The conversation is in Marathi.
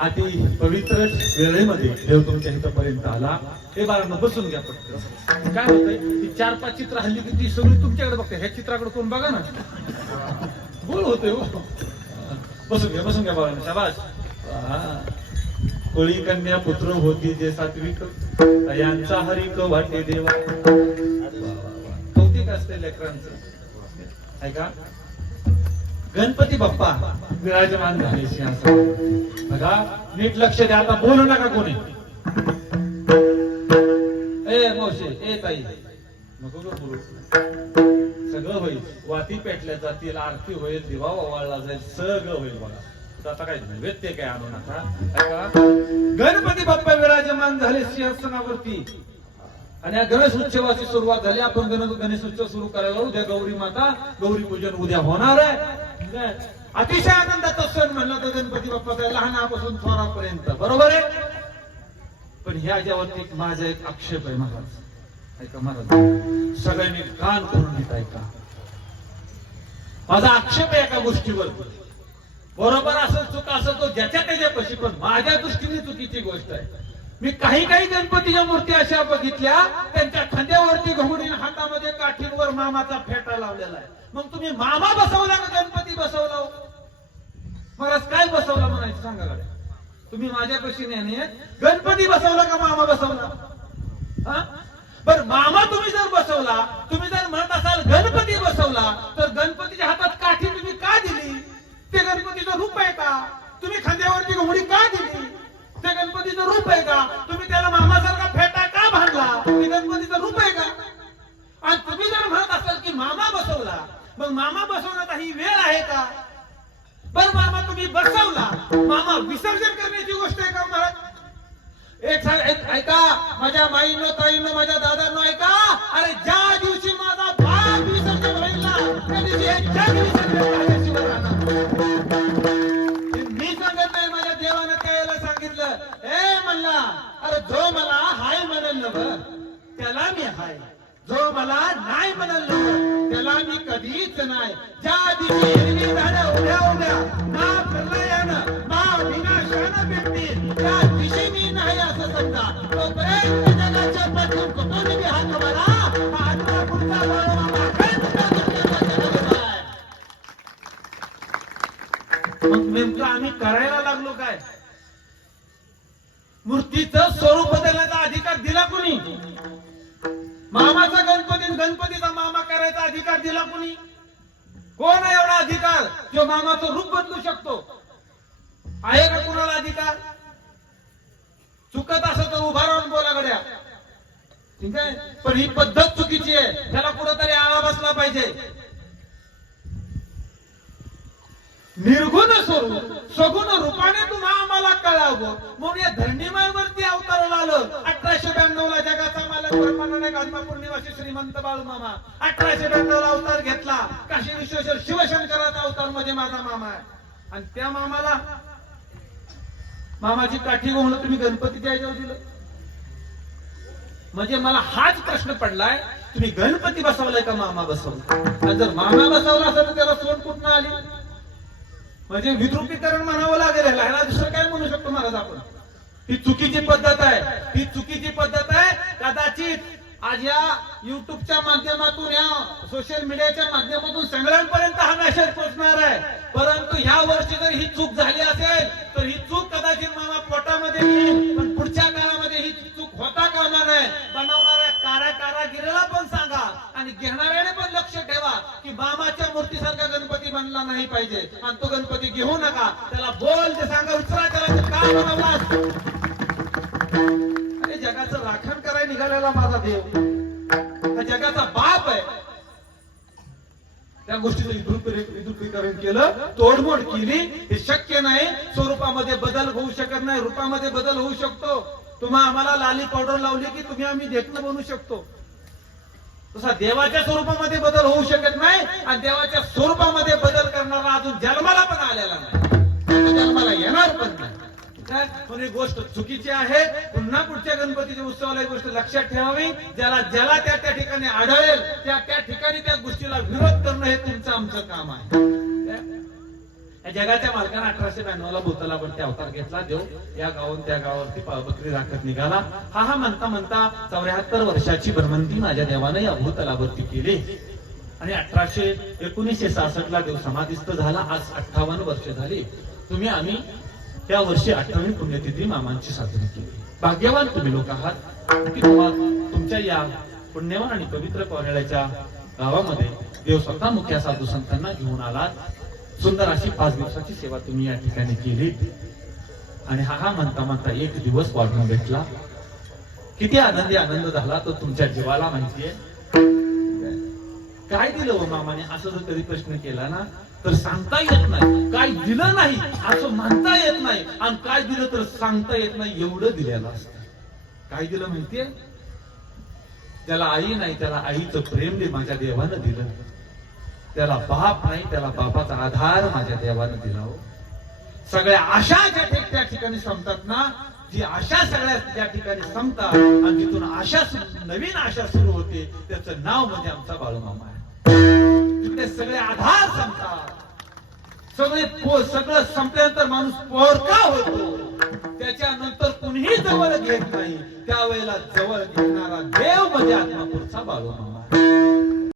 अति पवित्र वेळेमध्ये देव तुमच्या हितापर्यंत आला. हे बाळांना बसून घ्या पटकन काय होतंय? ती चार पाच चित्र हल्ली की ती सगळी तुमच्याकडे बघते. ह्या चित्राकडे कोण बघा ना? बोल होते हो. बसून घ्या बसून घ्या बाळांना. शाबास. हा. कोळी कन्या पुत्र होती जे सात्विक. यांचा हरिक वाटे देवा. कौतिक असते लेकरांचं. ऐका. गणपती बाप्पा विराजमान झाले सिंहासन बघा नीट लक्ष द्या आता बोलू नका कोणी. ए मावशे ए ताई. नको ग बोलू. सगळं होईल. वाती पेटल्या जातील आरती होईल दिवा ओवाळला जाईल सगळं होईल बघा. आता काय नाही काय आणू नका? गणपती बाप्पा विराजमान झाले सिंहासनावरती. आणि या गणेश उत्सवाची सुरुवात झाली. आपण गणेश गणेश उत्सव सुरू करायला उद्या गौरी माता गौरी पूजन उद्या होणार आहे. अतिशय आनंदाचा सण म्हणला तर गणपती बाप्पाचा लहानापासून थोरापर्यंत. बरोबर आहे? पण ह्याच्यावरती एक माझा एक आक्षेप आहे महाराज. ऐका महाराज. सगळ्यांनी कान करून घेत ऐका. माझा आक्षेप आहे एका गोष्टीवर. बरोबर असं चुका असं तो ज्याच्या पशी पण माझ्या दृष्टीने चुकीची गोष्ट आहे. मी काही काही गणपतीच्या मूर्ती अशा बघितल्या त्यांच्या खांद्यावरती घोंगडीन हातामध्ये काठींवर मामाचा फेटा लावलेला आहे. मग तुम्ही मामा बसवला का गणपती बसवला हो? मला काय बसवला म्हणायचं सांगा तुम्ही माझ्यापाशी नाही गणपती बसवला का मामा बसवला? बर मामा तुम्ही जर बसवला तुम्ही जर म्हणत असाल गणपती बसवला तर गणपतीच्या हातात काठी तुम्ही का दिली? ते गणपतीचं रूप आहे का? तुम्ही खांद्यावरती घोंगडी का दिली? ते गणपतीचं रूप आहे का? तुम्ही त्याला मामासारखा फेटा का बांधला ते गणपतीचं रूप आहे का? आणि तुम्ही जर म्हणत असाल की मामा बसवला मग मामा बसवण्याचा ही वेळ आहे का? बर मामा तुम्ही बसवला. मामा विसर्जन करण्याची गोष्ट आहे का हो महाराज? एक ऐका माझ्या माईनो ताईनो माझ्या दादांनो ऐका. अरे ज्या दिवशी माझा भाग विसर्जन होईल ना त्या दिवशी त्याला मी कधीच नाही. ज्या दिवशी हिरवी झाडं उभ्या उभ्या ना प्रलयानं ना विनाशानं भेटतील त्या दिवशी मी नाही असं समजा तोपर्यंत जगाच्या पाठून कुठून मी हात मारा हा आजचा पुढचा बाळोमामा काय मग नेमकं आम्ही करायला लागलो काय? मूर्तीचं स्वरूप बदलण्याचा अधिकार दिला कोणी? मामाचा गणपती गणपतीचा मामा एवढा अधिकार दिला कोणी? कोण आहे एवढा अधिकार? जो मामाचं रूप बदलू शकतो. आहे का कुणाला अधिकार? चुकत असं तर उभा राहून बोला गड्या. ठीक आहे? पण ही पद्धत चुकीची आहे. त्याला कुठंतरी आळा बसला पाहिजे. निर्गुण स्वरूप सगुण रूपाने तुम्हा आम्हाला कळावं. म्हणून या धरणीमाईवरती अवताराला आलं. अठराशे ब्याण्णव ला जगाचा मालक परमानंद गाजमा पूर्णिमाशी श्रीमंत बाळूमामा. अठराशे ब्याण्णव ला अवतार घेतला. काशी विश्वेश्वर शिवशंकराचा अवतारमध्ये माझा मामा आहे. आणि त्या मामाला मामाची काठी गोहणं तुम्ही गणपतीच्या याच्यावर दिलं. म्हणजे मला हाच प्रश्न पडलाय तुम्ही गणपती बसवलाय का मामा बसवला? जर मामा बसवला असेल तर त्याला सोन कुठनं आली? म्हणजे विद्रुपीकरण म्हणावं लागेल ह्याला दुसरं काय म्हणू शकतो महाराज आपण? ही चुकीची पद्धत आहे. ही चुकीची पद्धत आहे. कदाचित आज या युट्यूबच्या माध्यमातून या सोशल मीडियाच्या माध्यमातून सगळ्यांपर्यंत हा मेसेज पोहोचणार आहे. परंतु ह्या वर्षी जर ही चूक झाली असेल गणपती नाही पाहिजे. आणि तो गणपती घेऊ नका. त्याला बोल ते सांगा उचरा त्याला काय बनवलास? अरे जगाचं राखण कराय निघालेला माझा देव. हा जगाचा बाप आहे. त्या गोष्टीचं विद्रुपीकरण केलं तोडमोड केली. हे शक्य नाही. स्वरूपामध्ये बदल होऊ शकत नाही. रूपामध्ये बदल होऊ शकतो. तुम्हा आम्हाला लाली पावडर लावली की तुम्ही आम्ही देखणं बनवू शकतो. तसा देवाच्या स्वरूपामध्ये बदल होऊ शकत नाही आणि देवाच्या स्वरूपामध्ये बदल करणारा अजून जन्माला पण आलेला नाही. जन्माला येणार पण नाही. ही गोष्ट चुकीची आहे पुन्हा पुढच्या गणपतीच्या उत्सवाला ही गोष्ट लक्षात ठेवावी. ज्याला ज्याला त्या त्या ठिकाणी आढळेल त्या त्या ठिकाणी त्या गोष्टीला विरोध करणं हे तुमचं आमचं काम आहे. जगाच्या मालकानं अठराशे ब्याण्णव ला त्या अवतार घेतला. देव या गावून त्या गावावरती बकरी राखत निघाला. हा हा म्हणता म्हणता चौऱ्याहत्तर वर्षाची भ्रमंती माझ्या देवानं या भूतलावरती केली. आणि अठराशे एकोणीसशे सहासष्ट ला देव समाधिस्थ झाला. आज अठ्ठावन्न वर्ष झाली. तुम्ही आम्ही त्या वर्षी अठ्ठावी पुण्यतिथी मामांची साजरी केली. भाग्यवान तुम्ही लोक आहात. की तुमच्या या पुण्यवान आणि पवित्र कोरेळ्याच्या गावामध्ये देव स्वतः मुख्या साधू संतांना घेऊन आलात. सुंदर अशी पाच दिवसाची सेवा तुम्ही या ठिकाणी केली आणि हा हा म्हणता म्हणता एक दिवस वाढून भेटला. किती आनंदी आनंद झाला तो तुमच्या जीवाला माहितीये. काय दिलं हो मामाने? असं जर कधी प्रश्न केला ना तर सांगता येत नाही. काय दिलं नाही असं म्हणता येत नाही. आणि काय दिलं तर सांगता येत नाही एवढं दिलेलं असतं. काय दिलं माहितीये? त्याला आई नाही त्याला आईचं प्रेम दे माझ्या देवानं दिलं. त्याला बाप नाही त्याला बापाचा आधार माझ्या देवानं दिला हो. सगळ्या आशा ज्या त्या ठिकाणी संपतात ना जी आशा सगळ्या त्या ठिकाणी संपतात आणि तिथून आशा सु- नवीन आशा सुरू होते त्याचं नाव म्हणजे आमचा बाळूमामा आहे. तिकडे सगळे आधार संपतात. सगळे सगळं संपल्यानंतर माणूस पोरका होतो. त्याच्यानंतर कुणीही जवळ घेत नाही. त्यावेळेला जवळ घेणारा देव म्हणजे आत्मापूरचा बाळूमामा आहे.